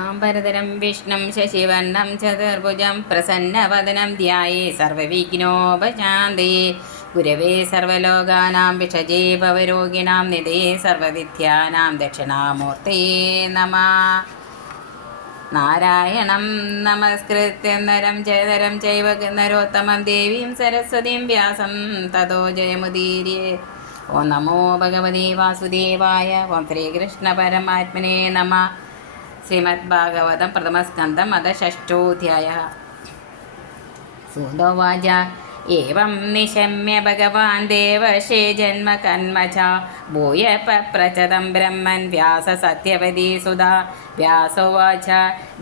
ആംബരതരം വിഷ്ണും ശശിവർണം ചതുർഭുജം പ്രസന്നവദനം ധ്യായേ സർവവിഘ്നോപശാന്തയേ ഗുരവേ സർവലോകാനാം വിഷജീഭവരോഗിണാം നിധേ സർവവിദ്യാനാം ദക്ഷിണാമൂർത്തയേ നമ. നാരായണം നമസ്കൃത്യ നരം ജയതരം ചൈവ നരോത്തമം ദേവീം സരസ്വതീം വ്യാസം തതോ ജയമുദീര്യേ. ഓം നമോ ഭഗവതി വാസുദേവായ. ഓം ശ്രീകൃഷ്ണ പരമാത്മനേ നമ. ശ്രീമദ്ഭാഗവതം പ്രഥമസ്കന്ധം അത ഷഷ്ടോധ്യായ സൂതോവാച. ഏവം നിശമ്യ ഭഗവാൻ ദേവശേ ജന്മ കന്മച ഭൂയ പ്രചതം ബ്രഹ്മൻ വ്യാസ സത്യവതി സുധാ. വ്യാസോവാച.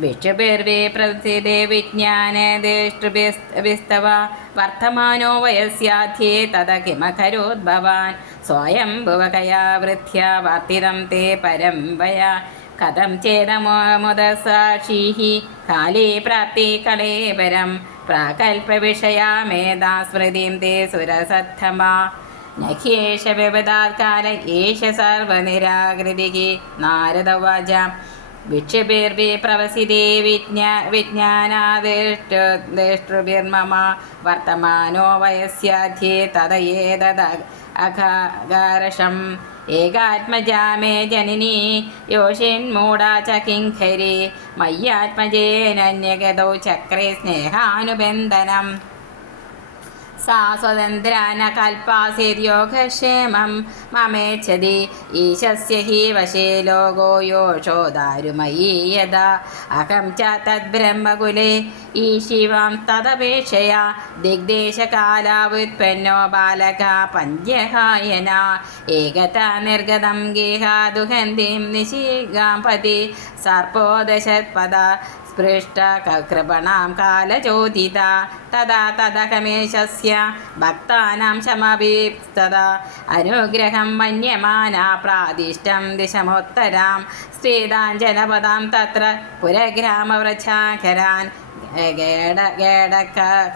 ഭിക്ഷുഭിർവേ പ്രസിദ്ധേ വിജ്ഞാനദേഷ്ടവിസ്തവ വർത്തമാനോ വയസ്യാധ്യേ തത കിമകരോത് ഭവാൻ സ്വയം ഭുവകയാ വൃഥ്യ വർത്തിതം തേ പരം വയ. കഥം ചേതമോമുദസാക്ഷീः കാലേ പ്രാപ്തി കലേബരം പ്രാകൽപ്പവിഷയാമേധാ സ്മൃതിം ते സുരസദ്ധമാ. നഖ്യേഷ വ്യവതാത്കാല ഏഷ നാരദ നാരദവാച ഭിക്ഷുഭിർവി പ്രവസിതേ വിജ്ഞ വിജ്ഞാനാദിഷ്ടൃഭിർമമ വർത്തമാനോ വയസ്യാധ്യേ തതയേതദ അഘാകാരഷം ഏകാത്മജാ മേ ജനനി യോഷിന്മൂഢാ ച കിങ്കരി മയ്യാത്മജേനന്യഗതൗ ചക്രേ സ്നേഹാനുബന്ധനം. സാ സ്വതന്ത്രാന കൽപ്പാസീത് യോഗക്ഷേമം മമേച്ഛതി. ഈശസ്യ ഹി വശേ ലോകോ യോഷോ ദാരുമയീ യഥാ. അഹം ച തദ്ബ്രഹ്മകുലേ. ഈ ശിവം തദപേക്ഷയ. ദിഗ്ദേശകാലാവുത്പന്നോ ബാലക പഞ്ചഹായന. ഏകത നിർഗതം ഗേഹാദുഹന്തിം നിശീകാം പതി. സർപ്പോദശത്പദ സ്പൃഷ്ട കൃപണാം കാലചോദിത തഥാ തദഹമേശസ്യ ഭക്താനാം ശമഭീപ്തത അനുഗ്രഹം മന്യമാനാ പ്രാദിഷ്ടം ദിശമോത്തരാം സ്വേദാഞ്ജനപദാം തത്ര പുരഗ്രാമവൃച്ഛാഖരാൻ ഗേഡ ഗേഡ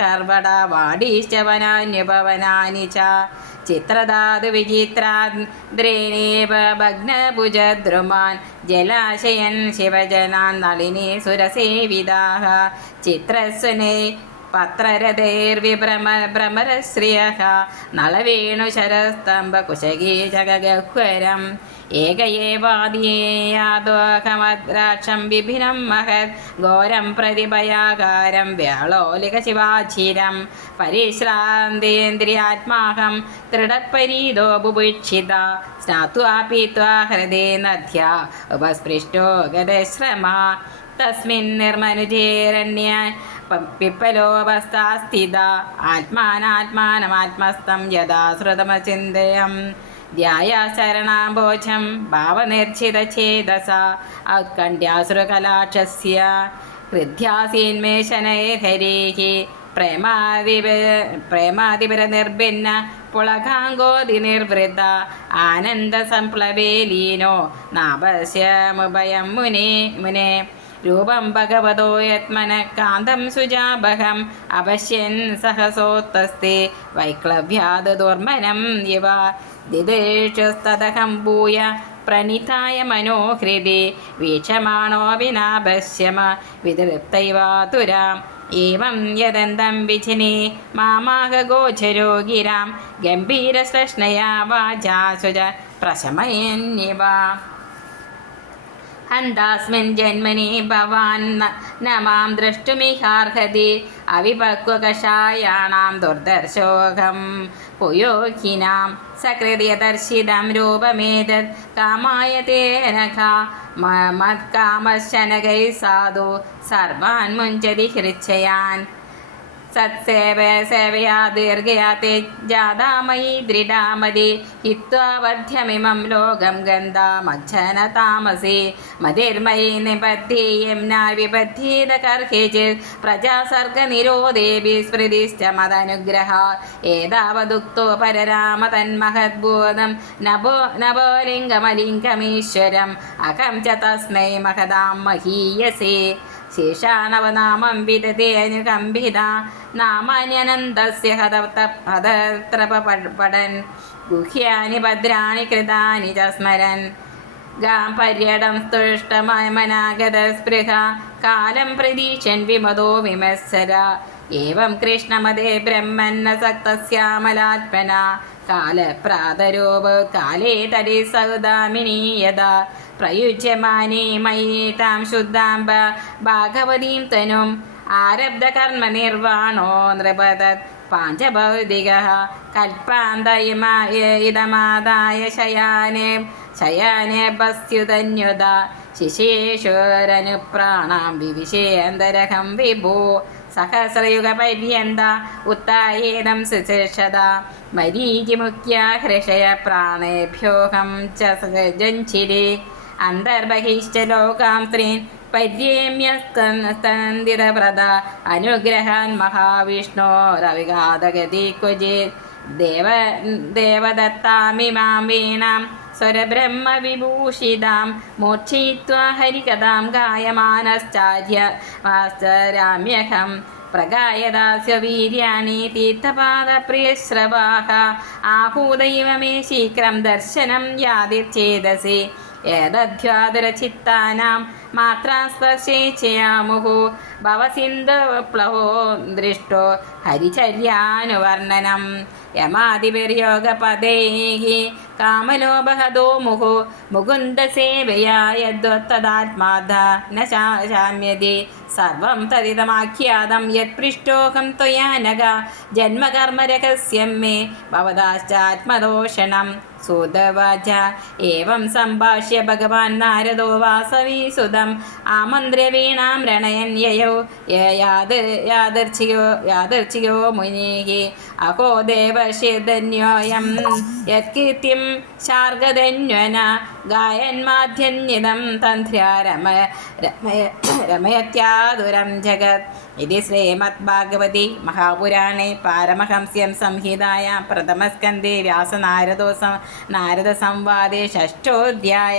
കർവട വാടീശ്ചവനാന്യപവനാനി ജലാശയൻ ശിവജനാൻ നളിനി സുരസേവിതാः ചിത്രസ്വനെ നളവേണു ശരസ്തംഭ ജഗഗഹ്വരം ഏക ഏവാദിയേയാദോഹമദ്രാക്ഷം വിഭിനം മഹത് ഘോരം പ്രതിഭയാകാരം വ്യാളോലിക ശിവാചിരം പരിശ്രാന്തേന്ദ്രിയാത്മാഹം ദൃഢപരീതോ ബുഭുക്ഷിത സ്നാത്വാ പീത്വാ ഹൃദേ നദ്യ ഉപസ്പൃഷ്ടോ ഗതശ്രമ തസ്മിൻ നിർമനുജേരണ്യ പിപ്പലോപസ്ഥാസ്ഥിത ആത്മാനാത്മാനമാത്മസ്ഥം യഥാ ശ്രുതമചിന്തയം ധ്യായ ശരണാംബോജം ഭാവനിർച്ഛിതചേതസ ഔത്കണ്ഠ്യാസുരകലാക്ഷസ്യ ഹൃദ്യാസീന്മേശനേ ഹരേः പ്രേമാതിപ പ്രേമാതിപരനിർഭിന്ന പുളകാങ്കോതി നിർവൃത ആനന്ദസംപ്ലവേ ലീനോ നാപശ്യമുഭയം മുനെ മുനെ. രൂപം ഭഗവതോ യത്മന കാന്തം സുജാബഹം അപശ്യൻ സഹസോത്തസ്തി വൈക്ലവ്യാത് ദുർമനം ഇവ ദിദേഷസ്തദഹം ഭൂയ പ്രണിതായ മനോഹൃതി വീക്ഷമാണോ വിനാപശ്യമ വിതൃപ്തൈവാതുരാം ഏവം യദന്തം വിധിനെ മാമാകഗോചരോ ഗിരാം ഗംഭീരശ്ലഷ്ണയാ വാചാസുജ പ്രശമയന്നിവ ഹന്താസ്മിन् ജന്മനി ഭവാൻ നമാം ദ്രഷ്ടുമിഹാർഹതി. അവിപക്വകഷായാണാം ദുർദർശോകം. പുയോഹിനാം സകൃതിയദർശിതം രൂപമേതത്. കാമായ തേനഖ മത്കാമശനകൈ സാധു. സർവാൻ മുഞ്ചതി ഹൃച്ഛയാൻ. സത്സേവ സേവയാ ദീർഘയാ തേ ജാതാമയി ദൃഢാമതി ഹിത്വാ വധ്യമിമം ലോകം ഗന്ധാമജ്ജന താമസി. മതിർമയി നിബദ്ധീയം ന വിബദ്ധീത കർഹിചിത് പ്രജാസർഗനിരോധേഭി സ്മൃതിശ്ച മതനുഗ്രഹ ഏതാവതുക്തോ പരരാമ തന്മഹദ്ബോധം. നഭോ നഭോലിംഗമലിംഗമീശ്വരം. അഹം ച തസ്മൈ മഹതാം മഹീയസേ. ശേഷാണവനാമം വിദതേനുകമ്പിത കമ്പിത ഹതത്ര പടൻ. ഗുഹ്യാനി ഭദ്രാണി കൃതാനി ച സ്മരൻ ഗാം പര്യടം സ്തുഷ്ടമായ മനാഗത സ്പൃഹ. കാലം പ്രതീക്ഷൻ വിമതോ വിമത്സര ഏവം കൃഷ്ണമതേ ബ്രഹ്മന്ന സക്തശ്യാമലാത്മന കാലപ്രാതരോപ കാലേ തരി സൗദാമിനി യഥാ പ്രയുജ്യമാനേ മയേതാം താം ശുദ്ധാം ഭ- ഭാഗവതീം തനും ആരബ്ധകർമ്മ നിർവാണോ നൃപത പാഞ്ചഭൗതിക കൽപ്പാന്തയമായ ഇതമാദായ ശയാനെ ശയാനെ ബസ്യുതന്യുത ശിശേശ്വരനുപ്രാണാം വിവിശേന്തരഹം വിഭൂ സഹസ്രയുഗ സഹസ്രയുഗപര്യന്ത ഉത്തായേനം ശുശ്രൂഷത മരീചിമുഖ്യ ഹൃഷയ പ്രാണേഭ്യോഹം ച അന്തർബഹിശ്ച ലോകാം സ്ത്രീൻ പര്യേമ്യസ്തന്തിരവ്രത അനുഗ്രഹാൻ മഹാവിഷ്ണോരവിഘാതഗതി ക്വചിത് ദേവ ദേവദത്താമിമാം വീണാം സ്വരബ്രഹ്മവിഭൂഷിതാം മോക്ഷയിത്വാ ഹരികഥാം ഗായമാനശ്ചാര്യ മാസ്റ്റരാമ്യഹം പ്രഗായദാസ്യ വീര്യാണി തീർത്ഥപാദപ്രിയശ്രവാഹ. ആഹൂദൈവ മേ ശീഘ്രം ദർശനം യാതിർചേതസി ഏതധ്യാതുരചിത്താനാം മാത്രാസ്പർശേച്ഛയാമുഹു ഭവസിന്ധുപ്ലവോ ദൃഷ്ടോ ഹരിചര്യാനുവർണനം യമാതിപര്യോഗപദേഹി കാമലോപഹതോ മുഹു. മുകുന്ദസേവയായദ്വത്തദാത്മാധ ന ശാമ്യതി. സർവം തതിതമാഖ്യാതം യത്പൃഷ്ടോഹം ത്വയാനക ജന്മകർമ്മരഹസ്യം മേ ഭവതാശ്ചാത്മദോഷണം. സുതവാച. ഏവം സംഭാഷ്യ ഭഗവാൻ നാരദോ വാസവീസുതം ആമന്ത്രവീണാം രണയന്യയോ യാദർച്ഛിയോ യാദർച്ഛിയോ മുനീഹി അഹോ ദേവശിധന്യോയം യത്കീർത്തിം ശാർഗധന്വന ഗായന്മാധ്യന്യതം തന്ധ്യാ രമ രമയത്യാതുരം ജഗത്. ഇതി ശ്രീമദ്ഭാഗവതി മഹാപുരാണേ പാരമഹംസ്യം സംഹിതായ പ്രഥമസ്കന്ധി വ്യാസനാരദോ നാരദസംവാദേ ഷഷ്ടോധ്യായ